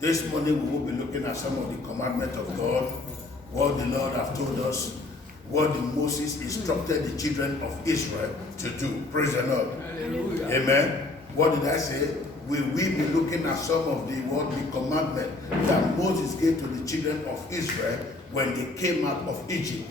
This morning we will be looking at some of the commandments of God, what the Lord has told us, what Moses instructed the children of Israel to do. Praise the Lord. Hallelujah. Amen. What did I say? We will be looking at some of the commandment that Moses gave to the children of Israel when they came out of Egypt.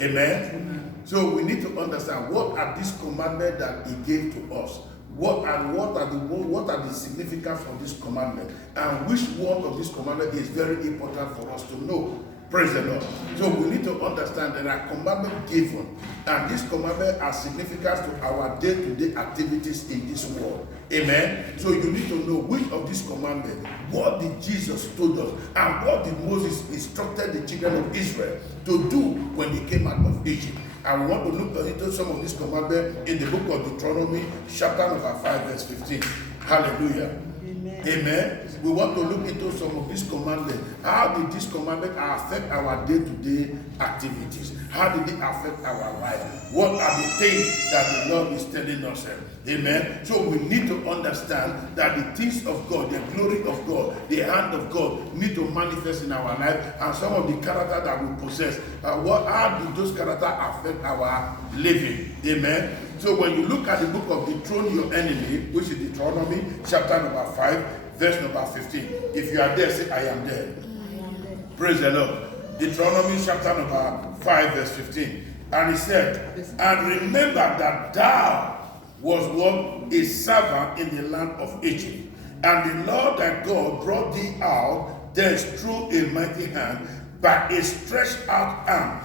Amen. Amen. So we need to understand what are these commandments that he gave to us. What are the significance of this commandment, and which one of these commandments is very important for us to know. Praise the Lord. So we need to understand that our commandments given, and these commandments are significant to our day-to-day activities in this world. Amen. So you need to know which of these commandments, what did Jesus told us, and what did Moses instructed the children of Israel to do when they came out of Egypt. And we want to look into some of these commandments in the book of Deuteronomy, chapter number 5, verse 15. Hallelujah. Amen. Amen. We want to look into some of these commandments. How did these commandments affect our day-to-day activities? How did it affect our life? What are the things that the Lord is telling us? Amen. So we need to understand that the things of God, the glory of God, the hand of God need to manifest in our life, and some of the character that we possess. How do those characters affect our living? Amen. So when you look at the book of Dethrone Your Enemy, which is Deuteronomy chapter number 5, verse number 15. If you are there, say, I am there. Praise the Lord. Deuteronomy chapter number 5, verse 15. And he said, and remember that thou was what a servant in the land of Egypt, and the Lord thy God brought thee out thence through a mighty hand by a stretched out arm.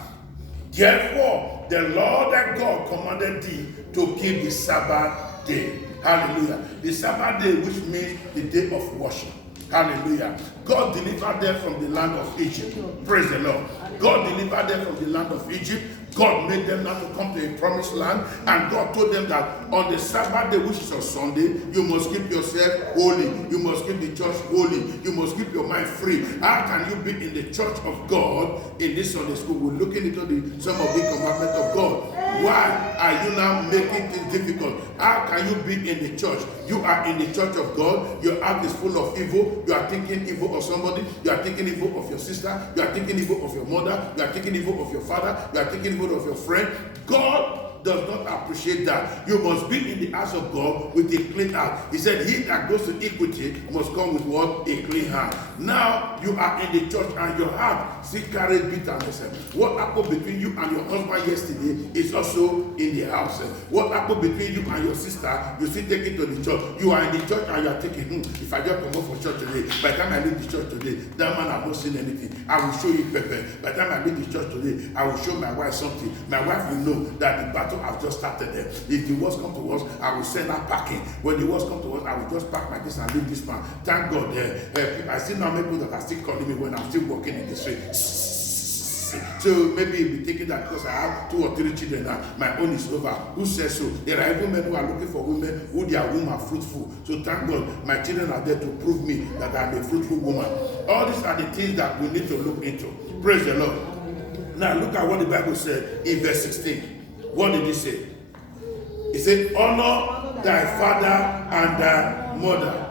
Therefore the Lord thy God commanded thee to keep the Sabbath day. Hallelujah. The Sabbath day, which means the day of worship. Hallelujah. God delivered them from the land of Egypt. Praise the Lord. God delivered them from the land of Egypt. God made them not to come to a promised land, and God told them that on the Sabbath day, which is on Sunday, you must keep yourself holy. You must keep the church holy. You must keep your mind free. How can you be in the church of God in this Sunday school? We're looking into some of the commandments of God. Why are you now making things difficult? How can you be in the church? You are in the church of God. Your heart is full of evil. You are thinking evil of somebody. You are thinking evil of your sister. You are thinking evil of your mother. You are thinking evil of your father. You are thinking evil of your friend. God does not appreciate that. You must be in the house of God with a clean heart. He said, he that goes to equity must come with what? A clean heart. Now you are in the church and your heart still carries bitterness. What happened between you and your husband yesterday is also in the house. What happened between you and your sister, you still take it to the church. You are in the church and you are thinking, if I just come up for church today, by the time I leave the church today, that man has not seen anything. I will show you pepper. By the time I leave the church today, I will show my wife something. My wife will know that the battle has just started there. If the worst come to us, I will send her packing. When the worst come to us, I will just pack my this and leave this man. Thank God. I still now make people that are still calling me when I'm still walking in the street. So maybe you'll be thinking that because I have 2 or 3 children now, my own is over. Who says so? There are even men who are looking for women who their womb are fruitful. So thank God my children are there to prove me that I'm a fruitful woman. All these are the things that we need to look into. Praise the Lord. Now look at what the Bible said in verse 16. What did he say? He said, honor thy father and thy mother.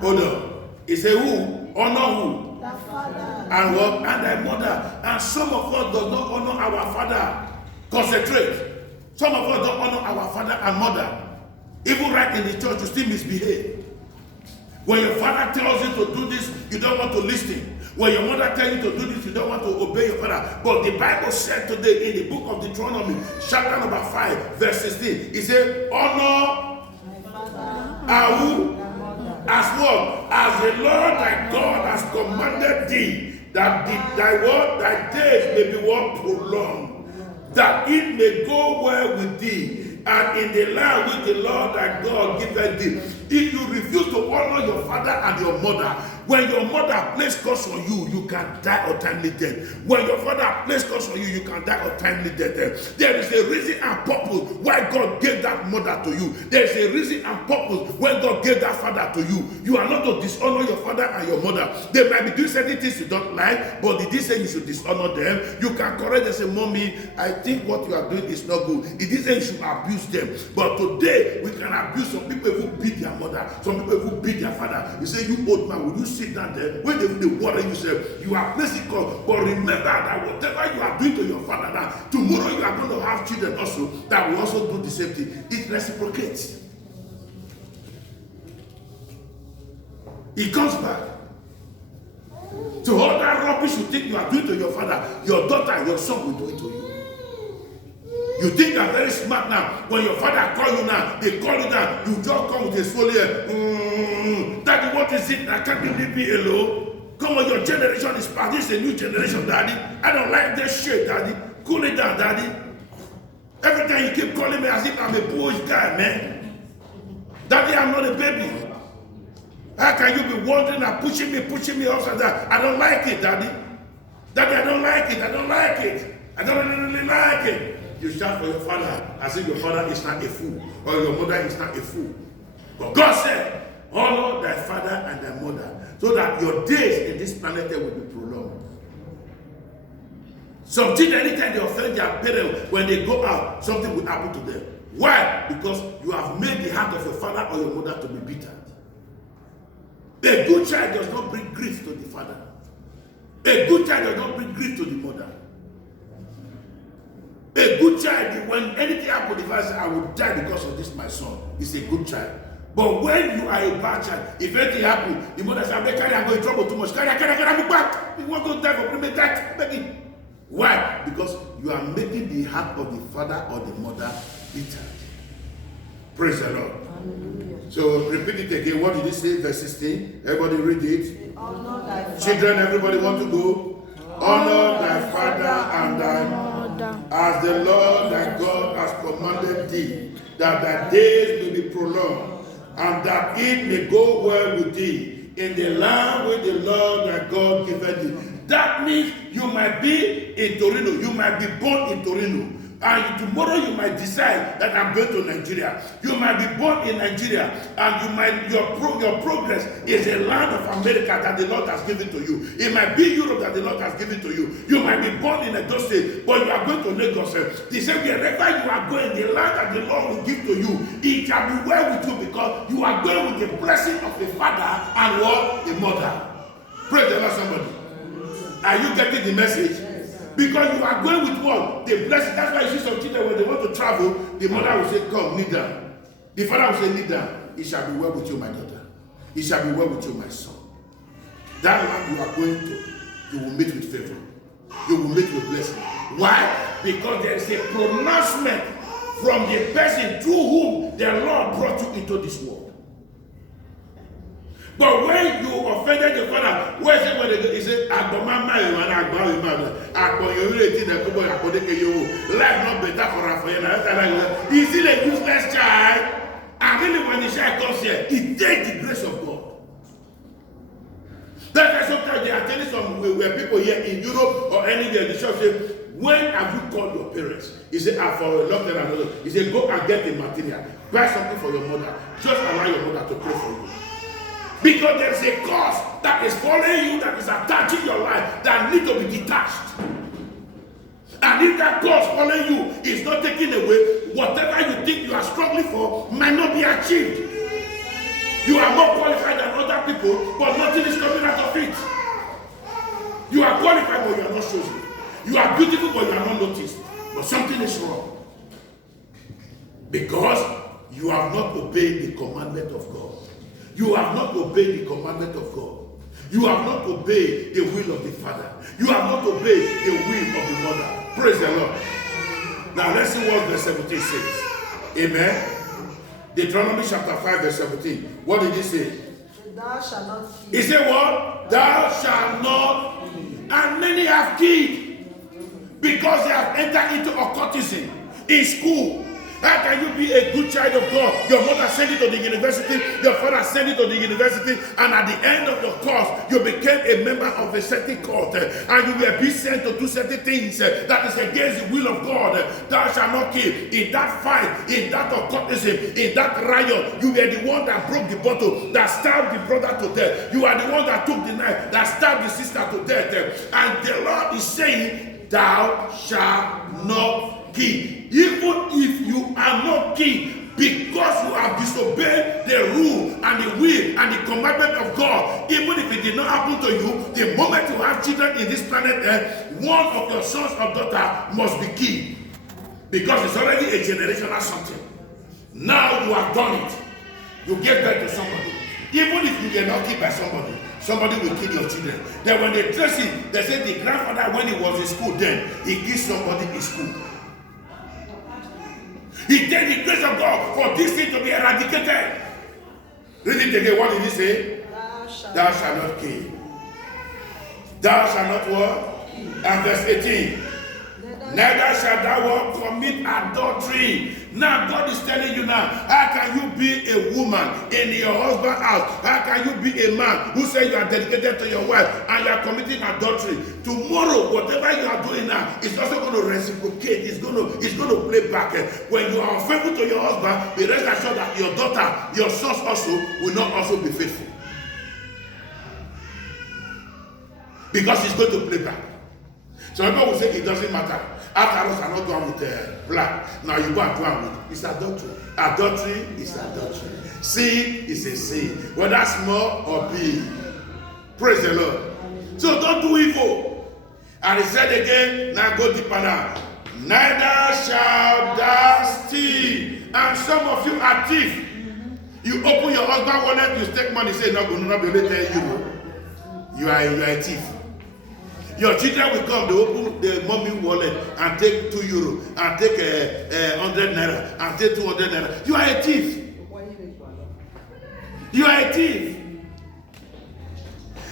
Hold on. He said, who? Honor who? The father. And what? And thy mother. And some of us does not honor our father. Concentrate. Some of us don't honor our father and mother. Even right in the church, you still misbehave. When your father tells you to do this, you don't want to listen. When your mother tells you to do this, you don't want to obey your father. But the Bible said today in the book of Deuteronomy, chapter number 5, verse 16, it said, honor who? As what? As the Lord thy God has commanded thee, that thy days may be what? Prolonged, that it may go well with thee, and in the land which the Lord thy God giveth thee. If you refuse to honor your father and your mother, when your mother places curse on you, you can die untimely death. When your father places curse on you, you can die untimely death. There is a reason and purpose why God gave that mother to you. There is a reason and purpose when God gave that father to you. You are not to dishonor your father and your mother. They might be doing certain things you don't like, but did he say you should dishonor them? You can correct them and say, Mommy, I think what you are doing is not good. It didn't say you should abuse them. But today, we can abuse some people who beat their mother. Some people who beat their father. You say, you old man, will you sit down there? When they water you say, you are placing God. But remember that whatever you are doing to your father now, tomorrow you are going to have children also that will also do the same thing. It reciprocates. It comes back. So all that rubbish you think you are doing to your father, your daughter and your son will do it to you. You think you are very smart now. When your father call you now, they call you now, you just come with a swollen ear. Daddy, what is it? I can't leave me alone. Come on, your generation is past. This is a new generation, Daddy. I don't like this shit, Daddy. Cool it down, Daddy. Every time you keep calling me as if I'm a boyish guy, man. Daddy, I'm not a baby. How can you be wondering and pushing me upside down? I don't like it, Daddy. Daddy, I don't like it. I don't like it. I don't really like it. You shout for your father as if your father is not a fool or your mother is not a fool. But God said, honor thy father and thy mother so that your days in this planet will be prolonged. Some children, anytime they offend their parents, when they go out, something will happen to them. Why? Because you have made the heart of your father or your mother to be bitter. A good child does not bring grief to the father. A good child does not bring grief to the mother. A good child, when anything happens, if I say, I will die because of this, my son, is a good child. But when you are a bad child, if anything happens, the mother says, I'm going in trouble too much. Carry, I'm back. You want to die for premeditated. Why? Because you are making the heart of the father or the mother bitter. Praise the Lord. Hallelujah. So repeat it again. What did he say? Verse 16. Everybody read it. Honor thy children, everybody want to go. Honor thy father and thy mother, as the Lord thy God has commanded thee, that thy days may be prolonged, and that it may go well with thee in the land which the Lord thy God giveth thee. That means you might be in Torino, you might be born in Torino, and tomorrow you might decide that I'm going to Nigeria. You might be born in Nigeria, and you might your progress is a land of America that the Lord has given to you. It might be Europe that the Lord has given to you. You might be born in Edo State, but you are going to Lagos. He said, wherever you are going, the land that the Lord will give to you, it shall be well with you because you are going with the blessing of the father and what? The mother. Praise the Lord, somebody. Are you getting the message? Because you are going with what? The blessing. That's why you see some children when they want to travel, the mother will say, come, kneel down. The father will say, kneel down. It shall be well with you, my daughter. It shall be well with you, my son. That land you are going to, you will meet with favor. You will meet with blessing. Why? Because there is a pronouncement from the person through whom the Lord brought you into this world. But when you offended the father, where is it when he said, life not better for Raphael. He's still a useless child. And really when the child comes here, he takes the grace of God. That's why sometimes they are telling some where people here in Europe or anywhere, the church say, when have you called your parents? He said, for a long time. He said, go and get the material. Buy something for your mother. Just allow your mother to pray for you. Because there is a cause that is following you, that is attaching your life, that needs to be detached. And if that cause following you is not taken away, whatever you think you are struggling for might not be achieved. You are more qualified than other people, but nothing is coming out of it. You are qualified, but you are not chosen. You are beautiful, but you are not noticed. But something is wrong. Because you have not obeyed the commandment of God. You have not obeyed the commandment of God. You have not obeyed the will of the Father. You have not obeyed the will of the Mother. Praise the Lord. Now let's see what verse 17 says. Amen. Deuteronomy chapter 5 verse 17. What did he say? Thou shalt not kill. He said what? Thou shalt not. And many have killed because they have entered into occultism in school. How can you be a good child of God? Your mother sent you to the university, your father sent you to the university, and at the end of your course, you became a member of a certain court, and you were being sent to do certain things that is against the will of God. Thou shalt not kill. In that fight, in that occultism, in that riot, you were the one that broke the bottle, that stabbed the brother to death. You are the one that took the knife, that stabbed the sister to death. And the Lord is saying, thou shalt not kill. Even if you are not king, because you have disobeyed the rule and the will and the commandment of God. Even if it did not happen to you, the moment you have children in this planet Earth, one of your sons or daughter must be killed, because it's already a generational something. Now you have done it. You give birth to somebody. Even if you get not killed by somebody, somebody will kill your children. Then when they trace it, they say the grandfather, when he was in school, then he killed somebody in school. He gave the grace of God for this thing to be eradicated. Read it again. What did he say? Thou shalt not kill. Thou shalt not what? And verse 18. Neither shalt thou commit adultery. Now God is telling you now, how can you be a woman in your husband's house? How can you be a man who say you are dedicated to your wife and you are committing adultery? Tomorrow, whatever you are doing now, it's also going to reciprocate. It's going to play back. When you are unfaithful to your husband, be rest assured that your daughter, your sons also will not also be faithful. Because it's going to play back. Some people will say it doesn't matter. After us are not done with black. Now you go and do it with. It's adultery. Adultery is adultery. Sin is a sin. Whether small or big. Praise the Lord. So don't do evil. And he said again, now go deeper now. Neither shall thou steal. And some of you are thieves. You open your husband wallet, you take money, say, no, not be able to tell you. You are a thief. Your children will come, they open the mommy wallet and take €2 and take 100 naira and take 200 naira. You are a thief. You are a thief.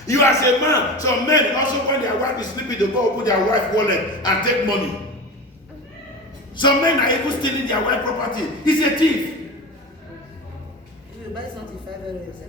You as a man, some men also when their wife is sleeping, they go open their wife wallet and take money. Some men are even stealing their wife property. He's a thief. You buy something 5 euros,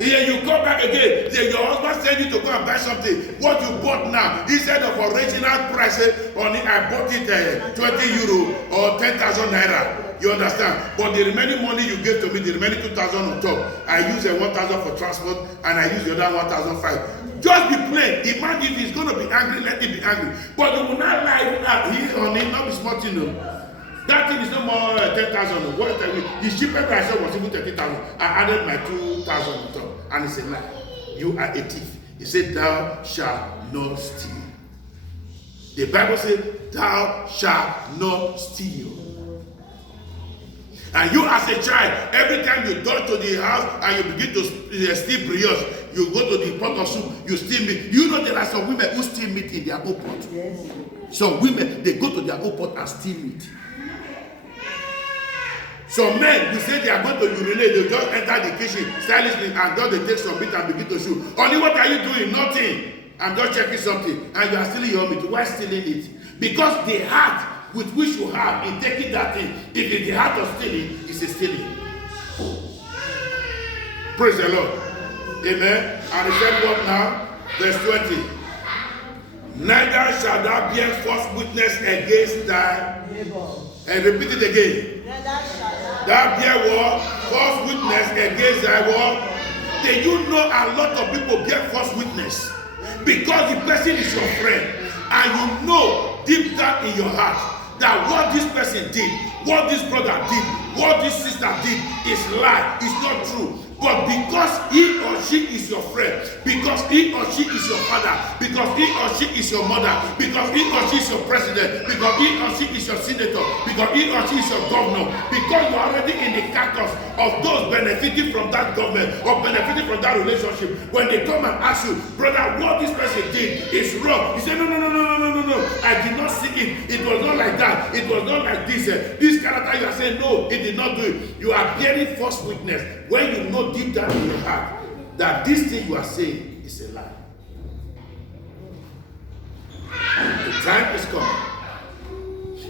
yeah, you come back again. Your husband sent you to go and buy something. What you bought now, instead of original price on it, I bought it €20 or 10,000 naira. You understand? But the remaining money you gave to me, the remaining 2,000 on top, I use 1,000 for transport and I use the other 1,500. Just be plain. The man, if he's going to be angry, let him be angry. But you will not lie here on it, not be smart, you know. That thing is no more 10,000. What the cheapest I saw was even 30,000. I added my 2,000 on top. And it's a lie. You are a thief. He said, thou shalt not steal. The Bible said, thou shalt not steal. And you as a child, every time you go to the house and you begin to steal brioche, you go to the pot of soup, you steal meat. You know there are some women who steal meat in their own pot. Yes. Some women, they go to their own pot and steal meat. Some men, you say they are going to urinate, they just enter the kitchen, stylishly, and then they take some meat and begin to chew. Only what are you doing? Nothing. I'm just checking something. And you are stealing your meat. Why stealing it? Because the heart with which you have in taking that thing, if it's the heart of stealing, it's a stealing. Praise the Lord. Amen. And he said what now? Verse 20. Neither shall thou bear false witness against thy neighbor. And repeat it again. Thou bear what? False witness against thy what? Then you know a lot of people bear false witness because the person is your friend, and you know deep down in your heart that what this person did, what this brother did, what this sister did is lie, it's not true. But because he or she is your friend, because he or she is your father, because he or she is your mother, because he or she is your president, because he or she is your senator, because he or she is your governor, because you are already in the carcass of those benefiting from that government or benefiting from that relationship, when they come and ask you, brother, what this person did is wrong. You say, no, I did not see it. It was not like that. It was not like this. This character, you are saying, no, it did not do it. You are bearing false witness when you know deep down in your heart that this thing you are saying is a lie. The time is coming.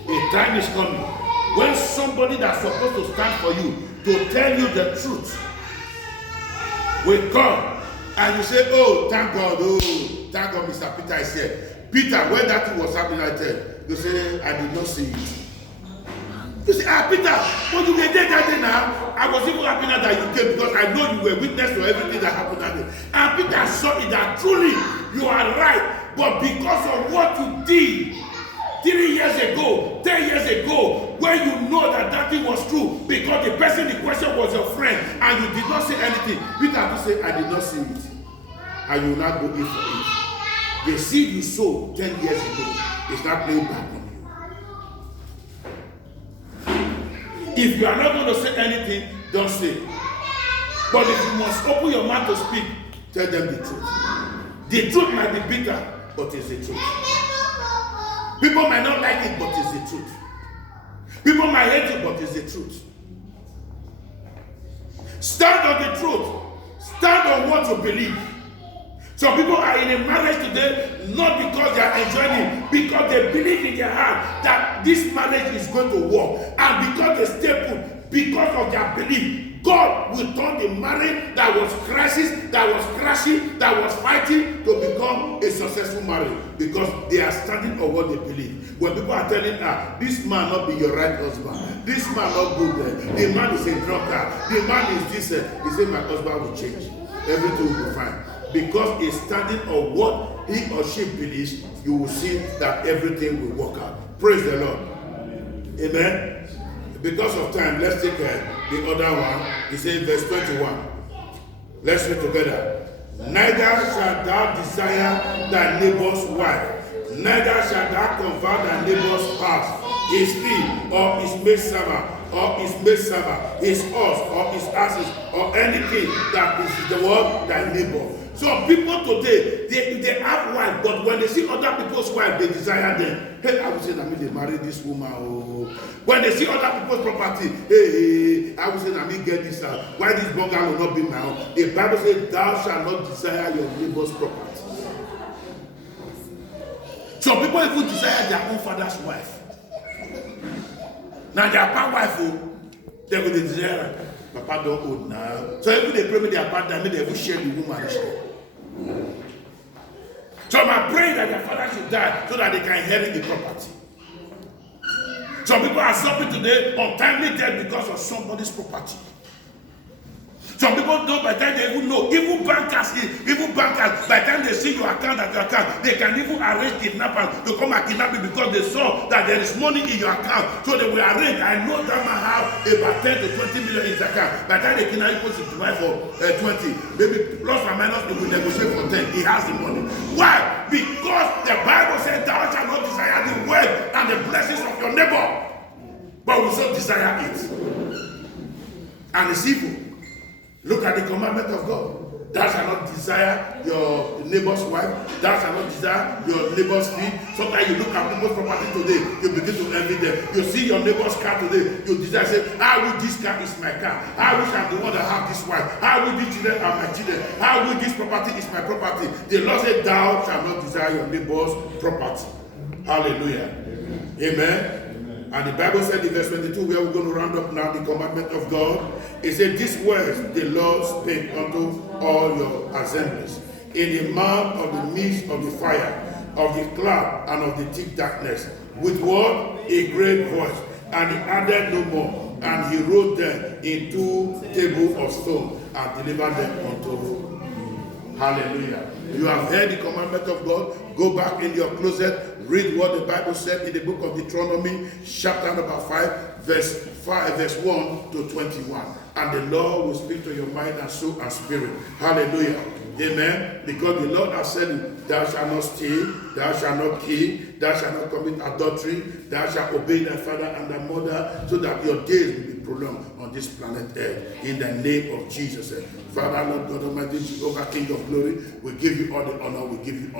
A time is coming when somebody that's supposed to stand for you to tell you the truth will come and you say, oh, thank God, Mr. Peter is here. Peter, when that thing was happening, I tell you say, I did not see it. You say, Peter, but you were there that day now. I was even happy that you came because I know you were witness to everything that happened that day. And Peter saw it that truly you are right. But because of what you did 3 years ago, 10 years ago, when you know that that thing was true, because the person in question was your friend and you did not say anything, you have to say, I did not see it. And you will not go in for it. The seed you sowed 10 years ago is not playing back on you. If you are not going to say anything, don't say it. But if you must open your mouth to speak, tell them the truth. The truth might be bitter, but it's the truth. People might not like it, but it's the truth. People might hate it, but it's the truth. Stand on the truth. Stand on what you believe. Some people are in a marriage today, not because they are enjoying it, because they believe in their heart that this marriage is going to work. And because they stay put, because of their belief, God will turn the marriage that was crisis, that was crashing, that was fighting to become a successful marriage because they are standing on what they believe. When people are telling her, this man not be your right husband, this man not good, the man is a drunkard, the man is this, he said my husband will change, everything will be fine. Because he's standing on what he or she believes, you will see that everything will work out. Praise the Lord. Amen. Because of time, let's take the other one. He says, verse 21. Let's read together. Neither shall thou desire thy neighbor's wife, neither shall thou covet thy neighbor's house, his field, or his maidservant, or his maidservant, his horse, or his asses, or anything that is the word thy neighbor. So people today, they have wife, but when they see other people's wife, they desire them. Hey, I would say, I mean, they marry this woman. Oh. When they see other people's property, hey, I would say, I mean, get this out. Why this bungalow will not be my own? The Bible says, thou shalt not desire your neighbor's property. So people even desire their own father's wife. Now their papa wife, they will desire. Papa don't own now. So even they pray with their partner, they will share the woman. So I'm praying that their father should die so that they can inherit the property. Some people are suffering today untimely death because of somebody's property. Some people don't, by the time they even know, even bankers, by the time they see your account at your account, they can even arrange kidnappers to come and kidnap you because they saw that there is money in your account. So they will arrange. I know that man have about 10 to 20 million in his account. By the time they kidnap you, put it to buy for 20. Maybe plus or minus, they will negotiate for 10. He has the money. Why? Because the Bible says, thou shalt not desire the wealth and the blessings of your neighbor, but we so desire it. And it's evil. Look at the commandment of God. Thou shalt not desire your neighbor's wife. Thou shalt not desire your neighbor's field. Sometimes you look at people's property today, you begin to envy them. You see your neighbor's car today, you desire, say, I wish this car is my car. I wish I'm the one that have this wife. I wish these children are my children. I wish this property is my property. The Lord said, thou shalt not desire your neighbor's property. Hallelujah. Amen. And the Bible said in verse 22, where we're going to round up now the commandment of God, it said, these words the Lord spake unto all your assemblies, in the mouth of the midst of the fire, of the cloud, and of the thick darkness, with what? A great voice. And he added no more, and he wrote them in 2 tables of stone, and delivered them unto. Hallelujah. You have heard the commandment of God. Go back in your closet, read what the Bible said in the book of Deuteronomy, chapter number 5, verse 1 to 21. And the Lord will speak to your mind and soul and spirit. Hallelujah. Amen. Because the Lord has said, thou shalt not steal, thou shalt not kill, thou shalt not commit adultery, thou shalt obey thy father and thy mother, so that your days will be prolonged on this planet Earth. In the name of Jesus. Father, Lord God Almighty, Jehovah, King of glory, we give you all the honor, we give you all